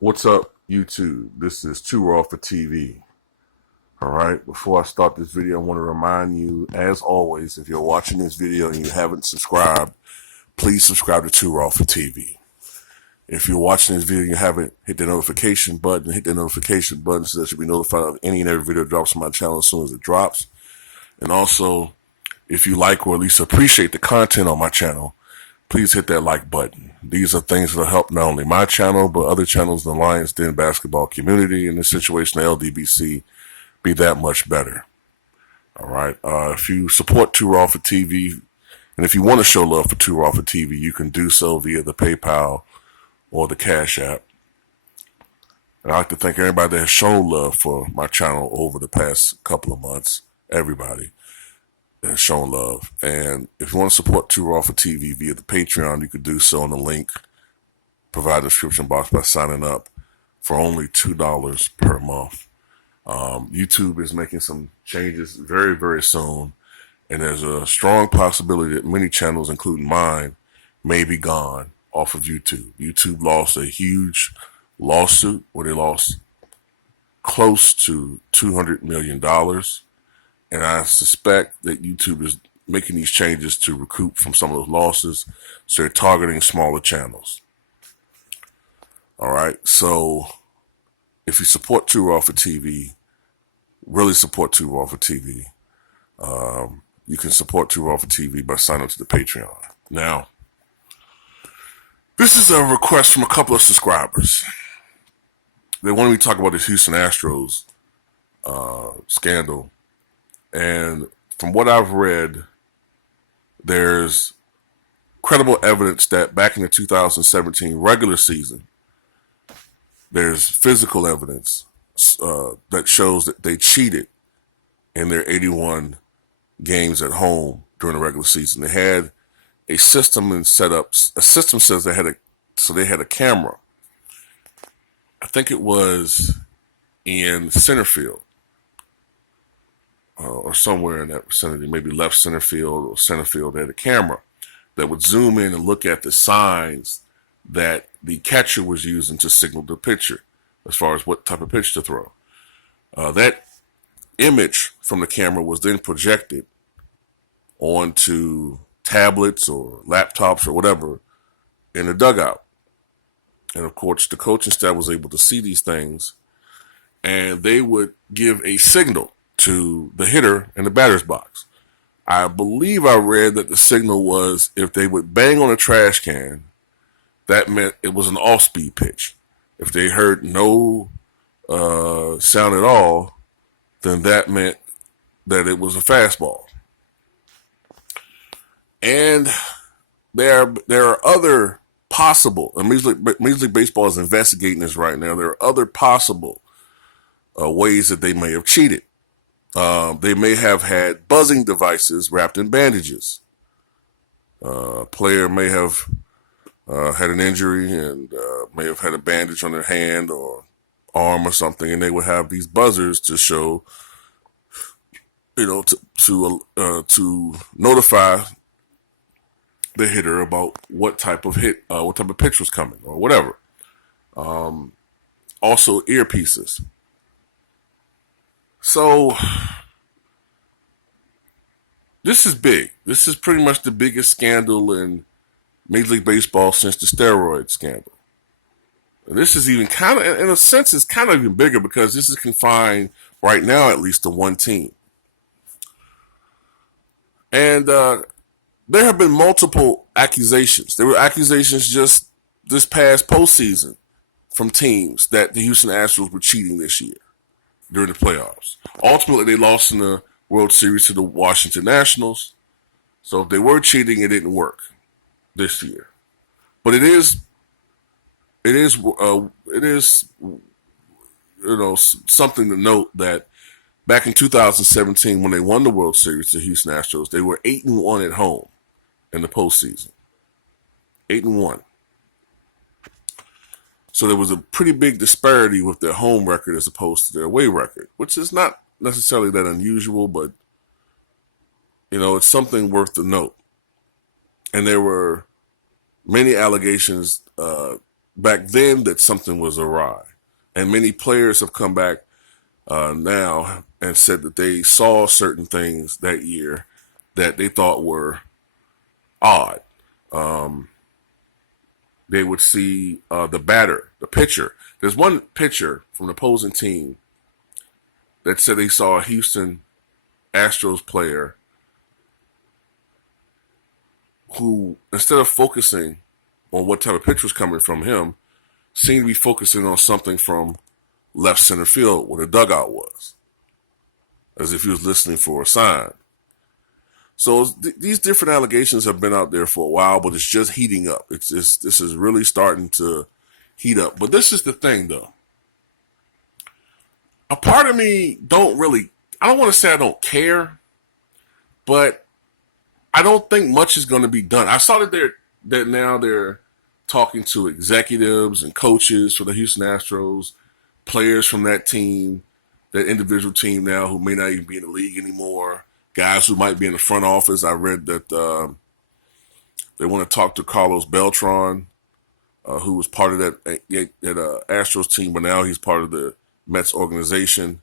What's up, YouTube? This is Too Raw for TV. All right, before I start this video, I want to remind you, as always, if you're watching this video and you haven't subscribed, please subscribe to Too Raw for TV. If you're watching this video and you haven't, hit the notification button, so that you'll be notified of any and every video that drops on my channel as soon as it drops. And also, if you like or at least appreciate the content on my channel, please hit that like button. These are things that will help not only my channel, but other channels in the Lions Den basketball community. In this situation, the LDBC, be that much better. All right. If you support Too Raw for TV, and if you want to show love for Too Raw for TV, you can do so via the PayPal or the Cash App. And I'd like to thank everybody that has shown love for my channel over the past couple of months. Everybody has shown love. And if you want to support Too Raw for TV via the Patreon, you can do so on the link provided in the description box by signing up for only $2 per month. YouTube is making some changes very, very soon, and there's a strong possibility that many channels, including mine, may be gone off of YouTube. YouTube lost a huge lawsuit where they lost close to $200 million. And I suspect that YouTube is making these changes to recoup from some of those losses. So they're targeting smaller channels. All right. So if you support Too Raw for TV, really support Too Raw for TV, you can support Too Raw for TV by signing up to the Patreon. Now, this is a request from a couple of subscribers. They wanted me to talk about this Houston Astros scandal. And from what I've read, there's credible evidence that back in the 2017 regular season, there's physical evidence that shows that they cheated in their 81 games at home during the regular season. They had a system and set up. A system says they had a camera. I think it was in center field. Or somewhere in that vicinity, maybe left center field or center field, they had a camera that would zoom in and look at the signs that the catcher was using to signal the pitcher as far as what type of pitch to throw. That image from the camera was then projected onto tablets or laptops or whatever in the dugout. And of course, the coaching staff was able to see these things, and they would give a signal to the hitter in the batter's box. I believe I read that the signal was if they would bang on a trash can, that meant it was an off-speed pitch. If they heard no sound at all, then that meant that it was a fastball. And there are other possible, and Major League Baseball is investigating this right now. There are other possible ways that they may have cheated. They may have had buzzing devices wrapped in bandages. Player may have had an injury and may have had a bandage on their hand or arm or something, and they would have these buzzers to show, to notify the hitter about what type of pitch was coming or whatever. Also, earpieces. So this is big. This is pretty much the biggest scandal in Major League Baseball since the steroid scandal. And this is even kind of, in a sense, it's kind of even bigger because this is confined right now, at least, to one team. And there have been multiple accusations. There were accusations just this past postseason from teams that the Houston Astros were cheating this year during the playoffs. Ultimately, they lost in the World Series to the Washington Nationals. So if they were cheating, it didn't work this year. But it is something to note that back in 2017, when they won the World Series, the Houston Astros, they were 8-1 at home in the postseason. 8-1. So there was a pretty big disparity with their home record as opposed to their away record, which is not necessarily that unusual, but it's something worth to note. And there were many allegations back then that something was awry. And many players have come back now and said that they saw certain things that year that they thought were odd. They would see the pitcher. There's one pitcher from the opposing team that said they saw a Houston Astros player who, instead of focusing on what type of pitch was coming from him, seemed to be focusing on something from left center field where the dugout was, as if he was listening for a sign. So these different allegations have been out there for a while, but it's just heating up. This is really starting to heat up. But this is the thing, though. A part of me I don't want to say I don't care, but I don't think much is going to be done. I saw that now they're talking to executives and coaches for the Houston Astros, players from that team, that individual team now who may not even be in the league anymore, guys who might be in the front office. I read that they want to talk to Carlos Beltran, who was part of that Astros team, but now he's part of the Mets organization.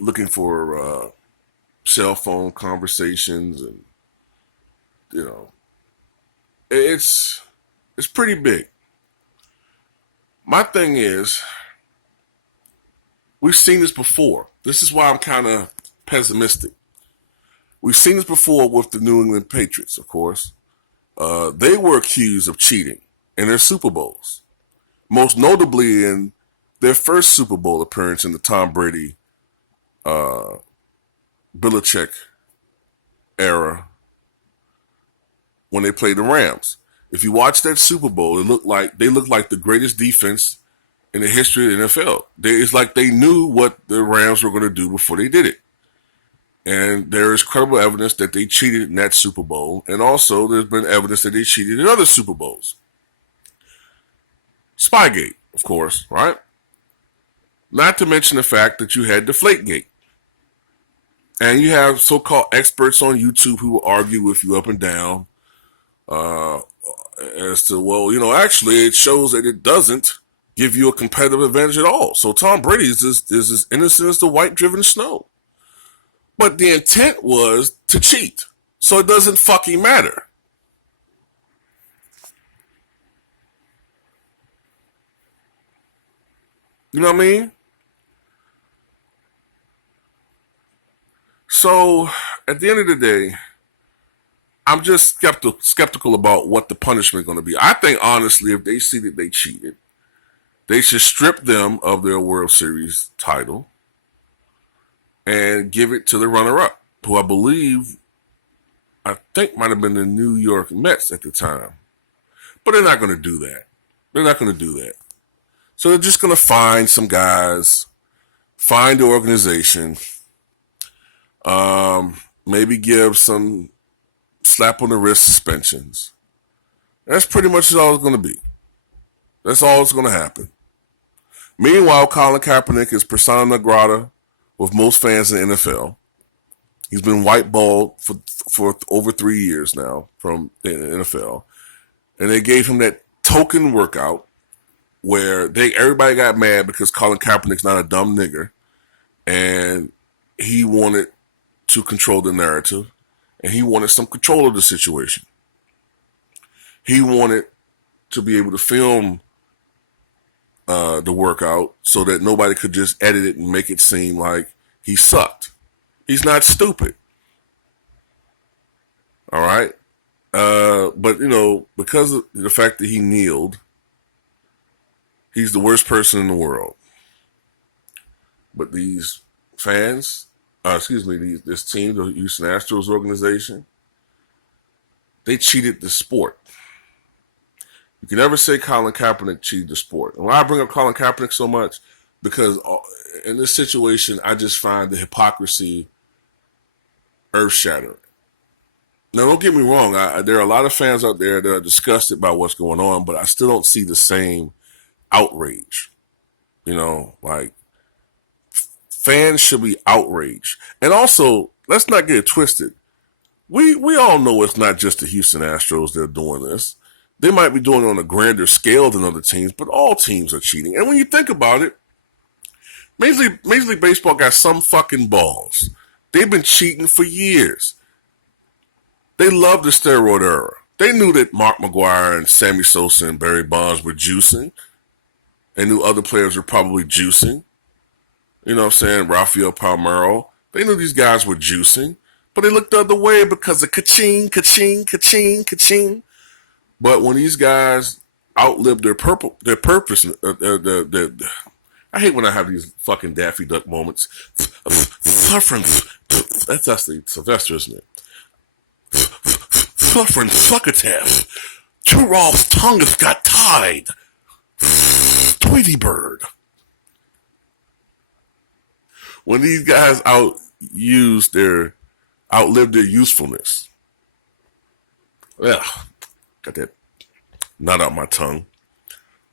Looking for cell phone conversations, and it's pretty big. My thing is, we've seen this before. This is why I'm kind of pessimistic. We've seen this before with the New England Patriots, of course. They were accused of cheating in their Super Bowls, most notably in their first Super Bowl appearance in the Tom Brady, Belichick era when they played the Rams. If you watch that Super Bowl, they looked like the greatest defense in the history of the NFL. It's like they knew what the Rams were going to do before they did it. And there is credible evidence that they cheated in that Super Bowl. And also there's been evidence that they cheated in other Super Bowls. Spygate, of course, right? Not to mention the fact that you had Deflategate. And you have so-called experts on YouTube who will argue with you up and down as to, well, actually it shows that it doesn't give you a competitive advantage at all. So Tom Brady is as innocent as the white driven snow. But the intent was to cheat. So it doesn't fucking matter. You know what I mean? So at the end of the day, I'm just skeptical about what the punishment is going to be. I think, honestly, if they see that they cheated, they should strip them of their World Series title and give it to the runner-up, who I think might have been the New York Mets at the time. But they're not going to do that. They're not going to do that. So they're just going to find some guys, find the organization, maybe give some slap on the wrist suspensions. That's pretty much all it's going to be. That's all that's going to happen. Meanwhile, Colin Kaepernick is persona non grata with most fans in the NFL. He's been whiteballed for over 3 years now from the NFL. And they gave him that token workout where everybody got mad because Colin Kaepernick's not a dumb nigger. And he wanted to control the narrative. And he wanted some control of the situation. He wanted to be able to film the workout so that nobody could just edit it and make it seem like he sucked. He's not stupid. All right? But, because of the fact that he kneeled, he's the worst person in the world. But these fans, this team, the Houston Astros organization, they cheated the sport. You can never say Colin Kaepernick cheated the sport. And why I bring up Colin Kaepernick so much, because in this situation, I just find the hypocrisy earth-shattering. Now, don't get me wrong. There are a lot of fans out there that are disgusted by what's going on, but I still don't see the same outrage. Fans should be outraged. And also, let's not get it twisted. We all know it's not just the Houston Astros that are doing this. They might be doing it on a grander scale than other teams, but all teams are cheating. And when you think about it, Major League Baseball got some fucking balls. They've been cheating for years. They love the steroid era. They knew that Mark McGwire and Sammy Sosa and Barry Bonds were juicing. They knew other players were probably juicing. You know what I'm saying? Rafael Palmeiro. They knew these guys were juicing. But they looked the other way because of ka-ching, ka-ching, ka-ching, ka-ching. But when these guys outlived their purpose, I hate when I have these fucking Daffy Duck moments. That's actually Sylvester, isn't it? Suffering succotash. Turol's tongue has got tied. Tweety Bird. When these guys outlived their usefulness. Yeah, got that knot out my tongue.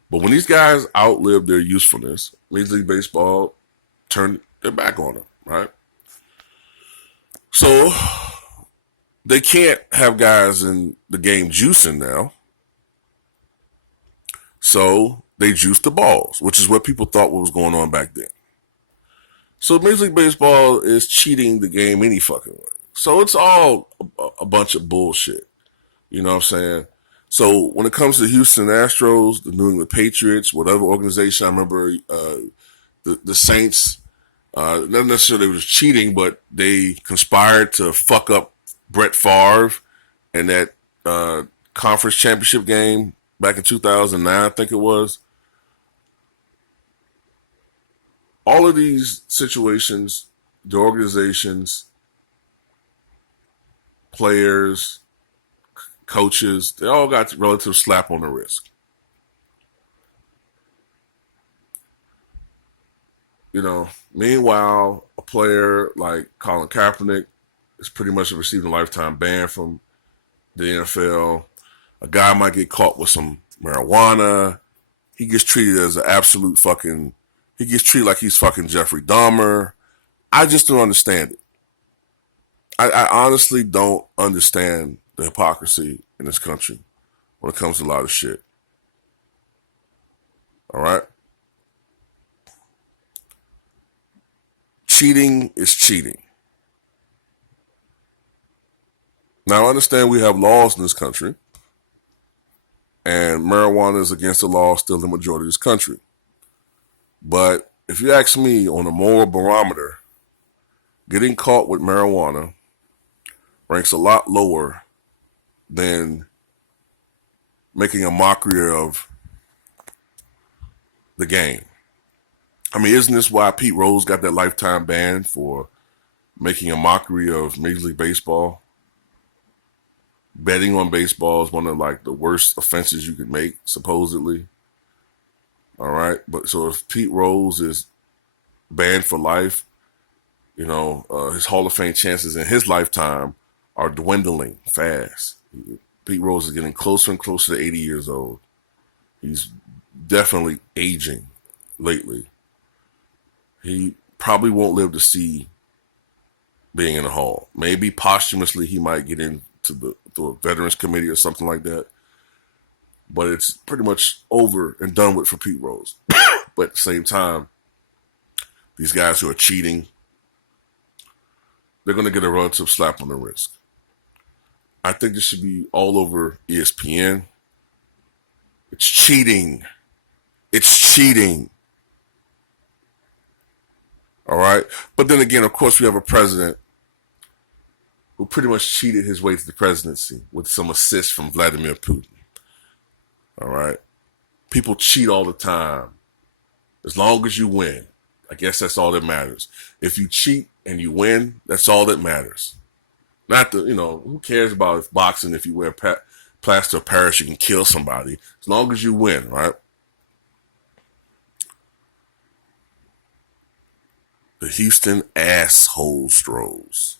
But when these guys outlived their usefulness, Major League Baseball turned their back on them, right? So they can't have guys in the game juicing now. So they juice the balls, which is what people thought was going on back then. So Major League Baseball is cheating the game any fucking way. So it's all a bunch of bullshit. You know what I'm saying? So when it comes to the Houston Astros, the New England Patriots, whatever organization, I remember the Saints, not necessarily was cheating, but they conspired to fuck up Brett Favre in that conference championship game back in 2009, I think it was. All of these situations, the organizations, players, coaches, they all got a relative slap on the wrist. You know, meanwhile, a player like Colin Kaepernick is pretty much receiving a lifetime ban from the NFL. A guy might get caught with some marijuana. He gets treated as an absolute fucking, he gets treated like he's fucking Jeffrey Dahmer. I just don't understand it. I honestly don't understand the hypocrisy in this country when it comes to a lot of shit. All right? Cheating is cheating. Now, I understand we have laws in this country, and marijuana is against the law still in the majority of this country. But if you ask me on a moral barometer, getting caught with marijuana ranks a lot lower than making a mockery of the game. I mean, isn't this why Pete Rose got that lifetime ban for making a mockery of Major League Baseball? Betting on baseball is one of like the worst offenses you could make, supposedly. All right, but so if Pete Rose is banned for life, you know, his Hall of Fame chances in his lifetime are dwindling fast. Pete Rose is getting closer and closer to 80 years old. He's definitely aging lately. He probably won't live to see being in the Hall. Maybe posthumously he might get into the Veterans Committee or something like that. But it's pretty much over and done with for Pete Rose. But at the same time, these guys who are cheating, they're going to get a relative slap on the wrist. I think this should be all over ESPN. It's cheating. It's cheating. All right? But then again, of course, we have a president who pretty much cheated his way to the presidency with some assist from Vladimir Putin. All right? People cheat all the time. As long as you win. I guess that's all that matters. If you cheat and you win, that's all that matters. Not the, who cares about boxing if you wear plaster of Paris, you can kill somebody. As long as you win, right? The Houston Astros.